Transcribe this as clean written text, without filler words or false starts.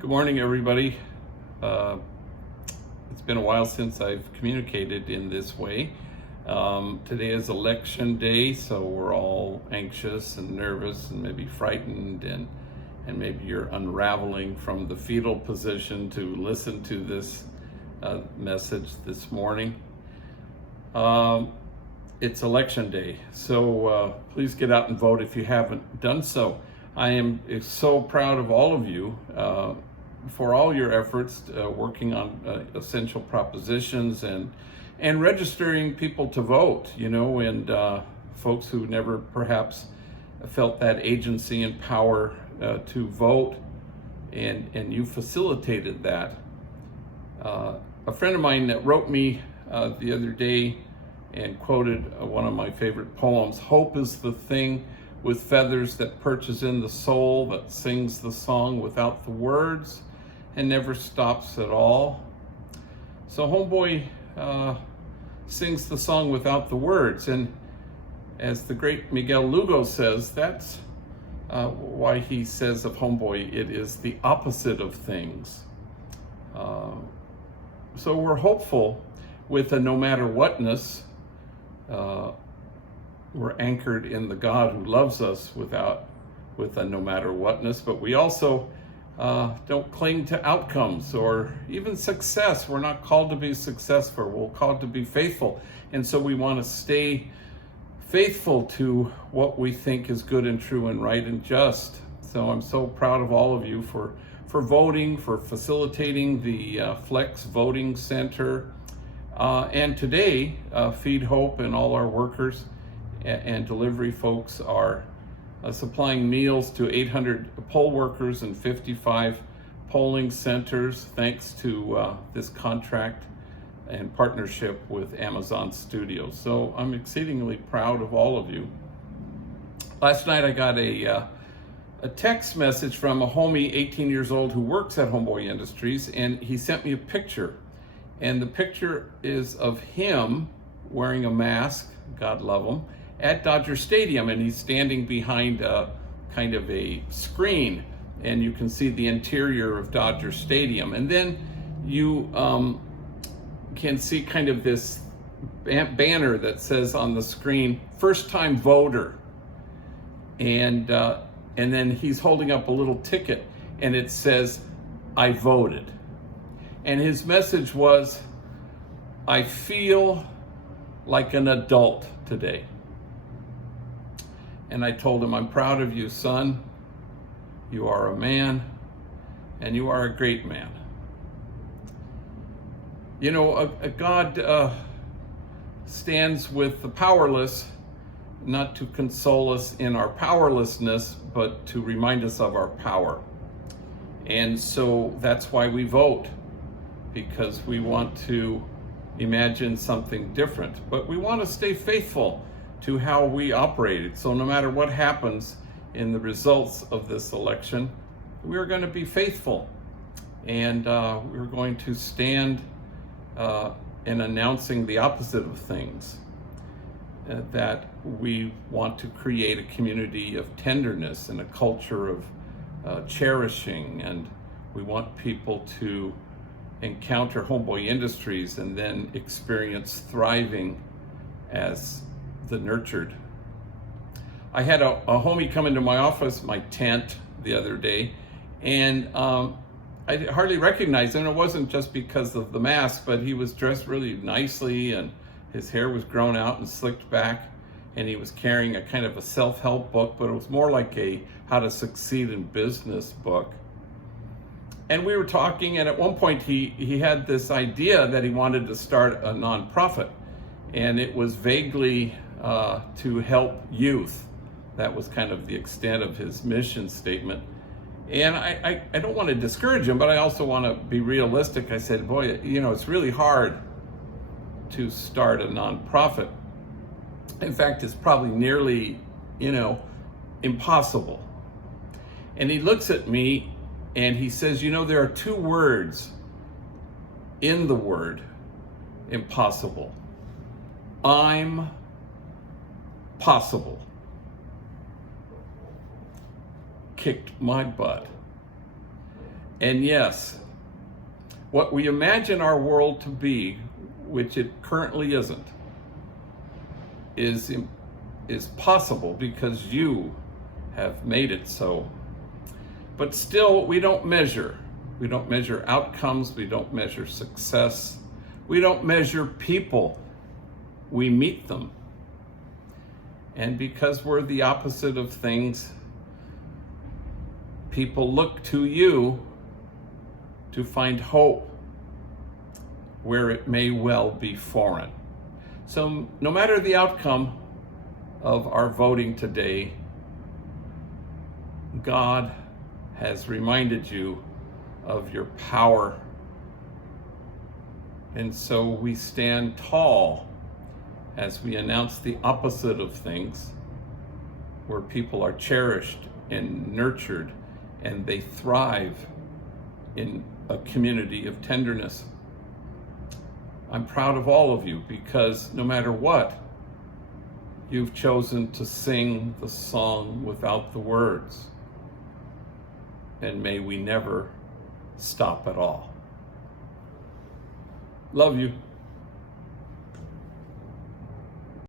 Good morning, everybody. It's been a while since I've communicated in this way. Today is election day, so we're all anxious and nervous and maybe frightened, and maybe you're unraveling from the fetal position to listen to this message this morning. It's election day, so please get out and vote if you haven't done so. I am so proud of all of you for all your efforts working on essential propositions and registering people to vote, and folks who never perhaps felt that agency and power to vote, and you facilitated that. A friend of mine that wrote me the other day and quoted one of my favorite poems: "Hope is the thing with feathers that perches in the soul, that sings the song without the words and never stops at all." So Homeboy sings the song without the words, and as the great Miguel Lugo says, that's why he says of Homeboy, it is the opposite of things. So we're hopeful with a no matter whatness. We're anchored in the God who loves us with a no matter whatness, but we also don't cling to outcomes or even success. We're not called to be successful, we're called to be faithful. And so we want to stay faithful to what we think is good and true and right and just. So I'm so proud of all of you for voting, for facilitating the Flex Voting Center. And today, Feed Hope and all our workers and delivery folks are supplying meals to 800 poll workers and 55 polling centers, thanks to this contract and partnership with Amazon Studios. So I'm exceedingly proud of all of you. Last night I got a text message from a homie, 18 years old, who works at Homeboy Industries, and he sent me a picture. And the picture is of him wearing a mask, God love him, at Dodger Stadium, and he's standing behind kind of a screen, and you can see the interior of Dodger Stadium. And then you can see kind of this banner that says on the screen, "First time voter." And then he's holding up a little ticket, and it says, "I voted." And his message was, "I feel like an adult today." And I told him, "I'm proud of you, son. You are a man, and you are a great man." God stands with the powerless, not to console us in our powerlessness, but to remind us of our power. And so that's why we vote, because we want to imagine something different, but we want to stay faithful to how we operated. So no matter what happens in the results of this election, we're going to be faithful, and we're going to stand in announcing the opposite of things, that we want to create a community of tenderness and a culture of cherishing, and we want people to encounter Homeboy Industries and then experience thriving as the nurtured. I had a homie come into my office, my tent, the other day, and I hardly recognized him. It wasn't just because of the mask, but he was dressed really nicely, and his hair was grown out and slicked back, and he was carrying a kind of a self-help book, but it was more like a how to succeed in business book. And we were talking, and at one point he had this idea that he wanted to start a nonprofit, and it was vaguely to help youth. That was kind of the extent of his mission statement. And I don't want to discourage him, but I also want to be realistic. I said, boy, it's really hard to start a nonprofit. In fact, it's probably nearly, impossible. And he looks at me and he says, there are two words in the word impossible. I'm possible. Kicked my butt. And yes, what we imagine our world to be, which it currently isn't, is possible because you have made it so. But still, we don't measure. We don't measure outcomes. We don't measure success. We don't measure people. We meet them. And because we're the opposite of things, people look to you to find hope where it may well be foreign. So no matter the outcome of our voting today, God has reminded you of your power. And so we stand tall as we announce the opposite of things, where people are cherished and nurtured and they thrive in a community of tenderness. I'm proud of all of you because no matter what, you've chosen to sing the song without the words. And may we never stop at all. Love you.